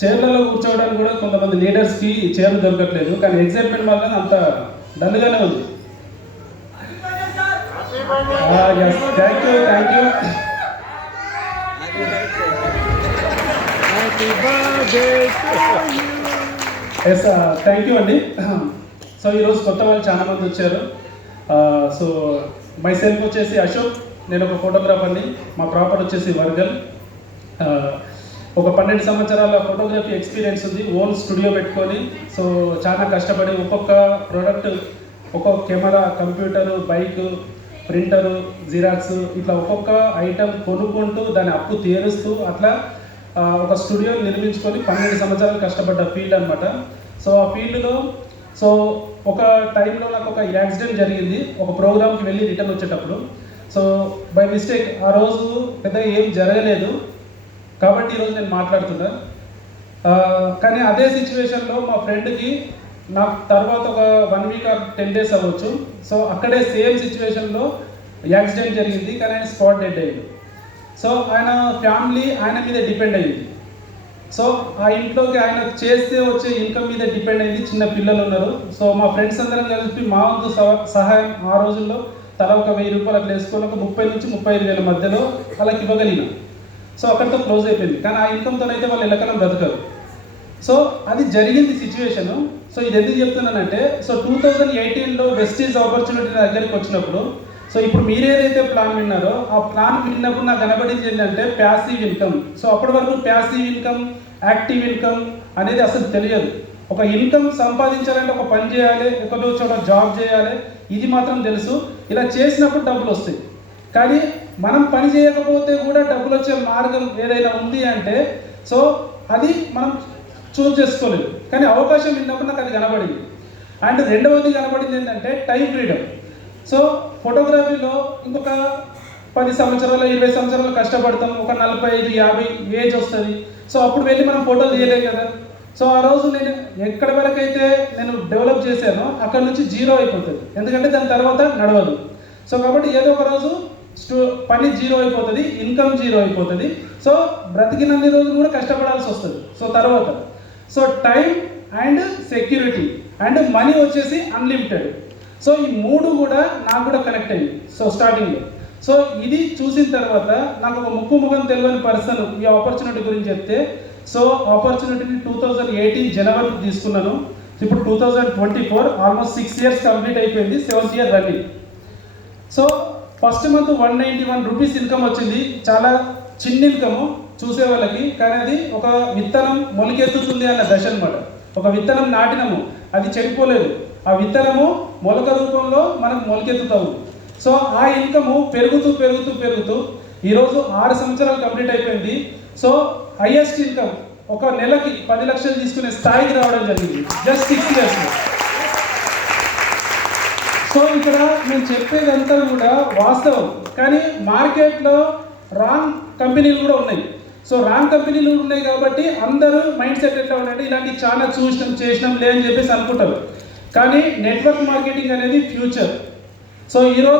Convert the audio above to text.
చైర్లలో కూర్చోవడానికి కూడా కొంతమంది లీడర్స్కి చైర్లు దొరకట్లేదు, కానీ ఎగ్జైట్మెంట్ వల్ల అంత డల్గానే ఉంది. Thank you yes thank you అండి. సో ఈరోజు కొత్త వాళ్ళు చాలామంది వచ్చారు. సో మై సెల్ఫ్ వచ్చేసి అశోక్, నేను ఒక ఫోటోగ్రాఫర్ని. మా ప్రాపర్ వచ్చేసి వర్గల్. ఒక 12 సంవత్సరాల ఫోటోగ్రఫీ ఎక్స్పీరియన్స్ ఉంది. ఓన్ స్టూడియో పెట్టుకొని సో చాలా కష్టపడి ఒక్కొక్క ప్రోడక్ట్, ఒక్కొక్క camera, computer, bike, printer, xerox ఇట్లా ఒక్కొక్క ఐటెం కొనుక్కుంటూ దాన్ని అప్పు తీరుస్తూ అట్లా ఒక స్టూడియో నిర్మించుకొని 12 సంవత్సరాలు కష్టపడ్డ ఫీల్డ్ అనమాట. సో ఆ ఫీల్డ్లో సో ఒక టైంలో నాకు ఒక యాక్సిడెంట్ జరిగింది. ఒక ప్రోగ్రామ్కి వెళ్ళి రిటర్న్ వచ్చేటప్పుడు సో బై మిస్టేక్ ఆ రోజు పెద్దగా ఏం జరగలేదు కాబట్టి ఈరోజు నేను మాట్లాడుతున్నా. కానీ అదే సిచ్యువేషన్లో మా ఫ్రెండ్కి నాకు తర్వాత ఒక 1 వీక్ ఆర్ 10 డేస్ అవ్వచ్చు. సో అక్కడే సేమ్ సిచ్యువేషన్లో యాక్సిడెంట్ జరిగింది, కానీ ఆయన స్పాట్ డెడ్ అయ్యింది. సో ఆయన ఫ్యామిలీ ఆయన మీద డిపెండ్ అయ్యింది. సో ఆ ఇంట్లోకి ఆయన చేస్తే వచ్చే ఇన్కమ్ మీద డిపెండ్ అయింది. చిన్న పిల్లలు ఉన్నారు. సో మా ఫ్రెండ్స్ అందరం కలిపి మా వంతు సహాయం ఆ రోజుల్లో తల ఒక 1000 రూపాయలు అట్లా వేసుకొని ఒక 30 నుంచి 35,000 మధ్యలో వాళ్ళకి ఇవ్వగలిగిన. సో అక్కడితో క్లోజ్ అయిపోయింది. కానీ ఆ ఇన్కమ్తో అయితే వాళ్ళు ఎల్లకాలం బ్రతకరు. సో అది జరిగింది సిచ్యువేషను. సో ఇది ఎందుకు చెప్తున్నానంటే సో 2018లో వెస్టీజ్ ఆపర్చునిటీ నా దగ్గరికి వచ్చినప్పుడు సో ఇప్పుడు మీరేదైతే ప్లాన్ విన్నారో ఆ ప్లాన్ విన్నప్పుడు నాకు కనబడింది ఏంటంటే ప్యాసివ్ ఇన్కమ్. సో అప్పటి వరకు ప్యాసివ్ ఇన్కమ్, యాక్టివ్ ఇన్కమ్ అనేది అసలు తెలియదు. ఒక ఇన్కమ్ సంపాదించాలంటే ఒక పని చేయాలి, ఒకటో చోట జాబ్ చేయాలి, ఇది మాత్రం తెలుసు. ఇలా చేసినప్పుడు డబ్బులు వస్తాయి. కానీ మనం పని చేయకపోతే కూడా డబ్బులు వచ్చే మార్గం ఏదైనా ఉంది అంటే సో అది మనం చూస్ చేసుకోలేదు. కానీ అవకాశం విన్నప్పుడు నాకు అది కనబడింది. అండ్ రెండవది కనబడింది ఏంటంటే టైం ఫ్రీడమ్. సో ఫోటోగ్రఫీలో ఇంకొక 10 సంవత్సరాలు 20 సంవత్సరాలు కష్టపడతాం, ఒక 45-50 ఏజ్ వస్తుంది. సో అప్పుడు వెళ్ళి మనం ఫోటోలు తీయలేం కదా. సో ఆ రోజు నేను ఎక్కడి వరకైతే నేను డెవలప్ చేశానో అక్కడ నుంచి జీరో అయిపోతుంది, ఎందుకంటే దాని తర్వాత నడవదు. సో కాబట్టి ఏదో ఒక రోజు పని జీరో అయిపోతుంది, ఇన్కమ్ జీరో అయిపోతుంది. సో బ్రతికినన్ని రోజులు కూడా కష్టపడాల్సి వస్తుంది. సో తర్వాత so time and security and money వచ్చేసి అన్లిమిటెడ్. సో ఈ 3 కూడా నాకు కూడా కనెక్ట్ అయ్యింది. సో స్టార్టింగ్లో సో ఇది చూసిన తర్వాత నాకు ఒక ముఖం తెలియని పర్సన్ ఈ ఆపర్చునిటీ గురించి చెప్తే సో ఆపర్చునిటీని 2018 జనవరికి తీసుకున్నాను. ఇప్పుడు 2024 ఆల్మోస్ట్ 6 ఇయర్స్ కంప్లీట్ అయిపోయింది, 7th year running. So first month 191 rupees income వచ్చింది. చాలా చిన్న ఇన్కమ్ చూసే వాళ్ళకి, కానీ అది ఒక విత్తనం మొలకెత్తుతుంది అన్న దశ అనమాట. ఒక విత్తనం నాటినము, అది చెడిపోలేదు. ఆ విత్తనము మొలక రూపంలో మనకు మొలకెత్తుతాము. సో ఆ ఇన్కము పెరుగుతూ ఈరోజు 6 సంవత్సరాలు కంప్లీట్ అయిపోయింది. సో హైయెస్ట్ ఇన్కమ్ ఒక నెలకి 10 లక్షలు తీసుకునే స్థాయికి రావడం జరిగింది జస్ట్ 6 ఇయర్స్లో. సో ఇక్కడ నేను చెప్పేదంతా కూడా వాస్తవం, కానీ మార్కెట్లో రాంగ్ కంపెనీలు కూడా ఉన్నాయి. సో రాంగ్ కంపెనీలు ఉన్నాయి కాబట్టి అందరూ మైండ్ సెట్ ఎట్లా ఉందంటే ఇలాంటి చాలా చేసినాం లేదని చెప్పేసి అనుకుంటారు. కానీ నెట్వర్క్ మార్కెటింగ్ అనేది ఫ్యూచర్. సో ఈరోజు